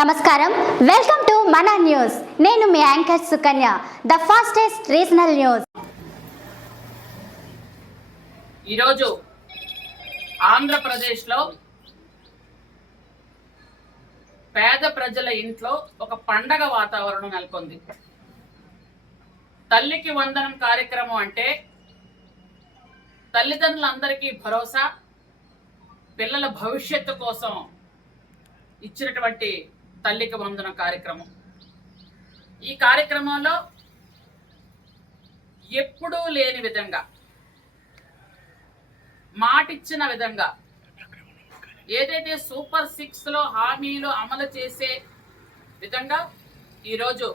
నమస్కారం. Welcome to మన news నేను మీ anchor Sukanya the fastest regional news ఈరోజు ఆంధ్రప్రదేశ్లో పేద ప్రజల ఇంట్లో ఒక పండగ వాతావరణం నెలకొంది. తల్లికి వందనం కార్యక్రమం అంటే తల్లిదండ్రులందరికీ భరోసా పిల్లల భవిష్యత్తు కోసం ఇచ్చినటువంటి తల్లికి వందనం కార్యక్రమం. ఈ కార్యక్రమంలో ఎప్పుడూ లేని విధంగా మాటిచ్చిన విధంగా ఏదైతే సూపర్ సిక్స్లో హామీలు అమలు చేసే విధంగా ఈరోజు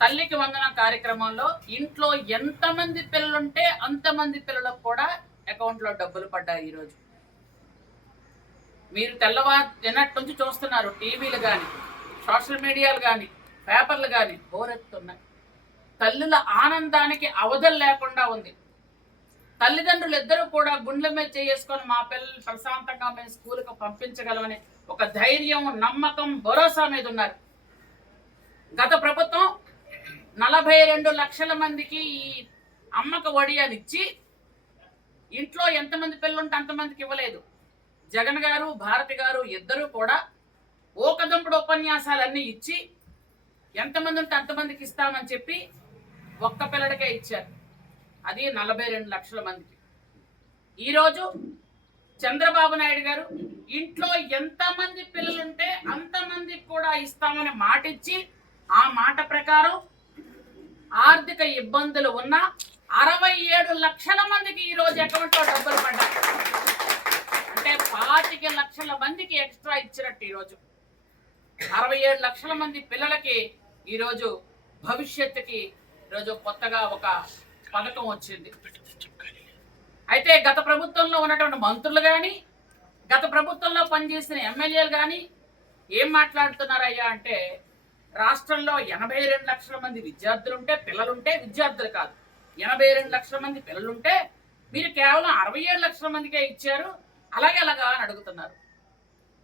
తల్లికి వందన కార్యక్రమంలో ఇంట్లో ఎంతమంది పిల్లలుంటే అంతమంది పిల్లలకు కూడా అకౌంట్లో డబ్బులు పడ్డాయి ఈరోజు. మీరు తెల్లవారు తిన్నట్టు నుంచి చూస్తున్నారు టీవీలు కానీ సోషల్ మీడియాలు కానీ పేపర్లు కానీ హోరెత్తున్నాయి తల్లుల ఆనందానికి అవధలు లేకుండా ఉంది. తల్లిదండ్రులు ఇద్దరు కూడా గుండెల మీద చేసుకొని మా పిల్లల్ని ప్రశాంతంగా మేము స్కూల్కి పంపించగలమని ఒక ధైర్యం నమ్మకం భరోసా మీద ఉన్నారు. గత ప్రభుత్వం నలభై రెండు లక్షల మందికి ఈ అమ్మక వడియాలు ఇచ్చి ఇంట్లో ఎంతమంది పిల్లలుంటే అంతమందికి ఇవ్వలేదు. జగన్ గారు భారతి గారు ఇద్దరూ కూడా ఓకదంపుడు ఉపన్యాసాలన్నీ ఇచ్చి ఎంతమంది ఉంటే అంతమందికి ఇస్తామని చెప్పి ఒక్క పిల్లడికే ఇచ్చారు. అది నలభై రెండు లక్షల మందికి. ఈరోజు చంద్రబాబు నాయుడు గారు ఇంట్లో ఎంతమంది పిల్లలుంటే అంతమందికి కూడా ఇస్తామని మాట ఇచ్చి ఆ మాట ప్రకారం ఆర్థిక ఇబ్బందులు ఉన్న అరవై ఏడు లక్షల మందికి ఈరోజు అకౌంట్లో డబ్బులు పడ్డాయి. పాతిక లక్షల మందికి ఎక్స్ట్రా ఇచ్చినట్టు ఈరోజు అరవై ఏడు లక్షల మంది పిల్లలకి ఈరోజు భవిష్యత్తుకి ఈరోజు కొత్తగా ఒక పథకం వచ్చింది. అయితే గత ప్రభుత్వంలో ఉన్నటువంటి మంత్రులు కానీ గత ప్రభుత్వంలో పనిచేసిన ఎమ్మెల్యేలు కానీ ఏం మాట్లాడుతున్నారయ్యా అంటే రాష్ట్రంలో ఎనభై రెండు లక్షల మంది విద్యార్థులుంటే పిల్లలుంటే విద్యార్థులు కాదు. ఎనభై రెండు లక్షల మంది పిల్లలుంటే మీరు కేవలం అరవై ఏడు లక్షల మందికే ఇచ్చారు. అలాగే అలాగా అని అడుగుతున్నారు.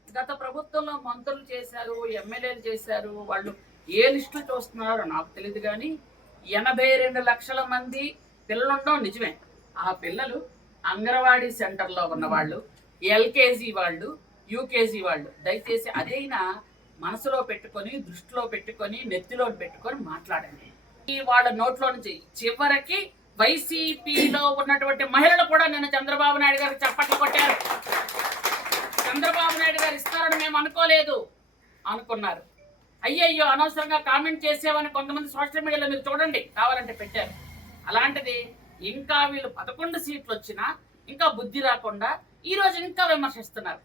గత ప్రభుత్వంలో మంత్రులు చేశారు ఎమ్మెల్యేలు చేశారు వాళ్ళు ఏ లిస్టులు చూస్తున్నారో నాకు తెలియదు కానీ ఎనభై రెండు లక్షల మంది పిల్లలు ఉండడం నిజమే. ఆ పిల్లలు అంగన్వాడీ సెంటర్లో ఉన్న వాళ్ళు ఎల్కేజీ వాళ్ళు యూకేజీ వాళ్ళు దయచేసి అదైనా మనసులో పెట్టుకొని దృష్టిలో పెట్టుకొని నెత్తిలో పెట్టుకొని మాట్లాడండి. ఈ వాళ్ళ నోట్లో నుంచి చివరికి వైసీపీలో ఉన్నటువంటి మహిళలు కూడా నేను చంద్రబాబు నాయుడు గారికి చప్పట్లు కొట్టారు. చంద్రబాబు నాయుడు గారు ఇస్తారని మేము అనుకోలేదు అనుకున్నారు. అయ్యయ్యో అనవసరంగా కామెంట్ చేసేవని కొంతమంది సోషల్ మీడియాలో మీరు చూడండి కావాలంటే పెట్టారు. అలాంటిది ఇంకా వీళ్ళు పదకొండు సీట్లు వచ్చినా ఇంకా బుద్ధి రాకుండా ఈ రోజు ఇంకా విమర్శిస్తున్నారు.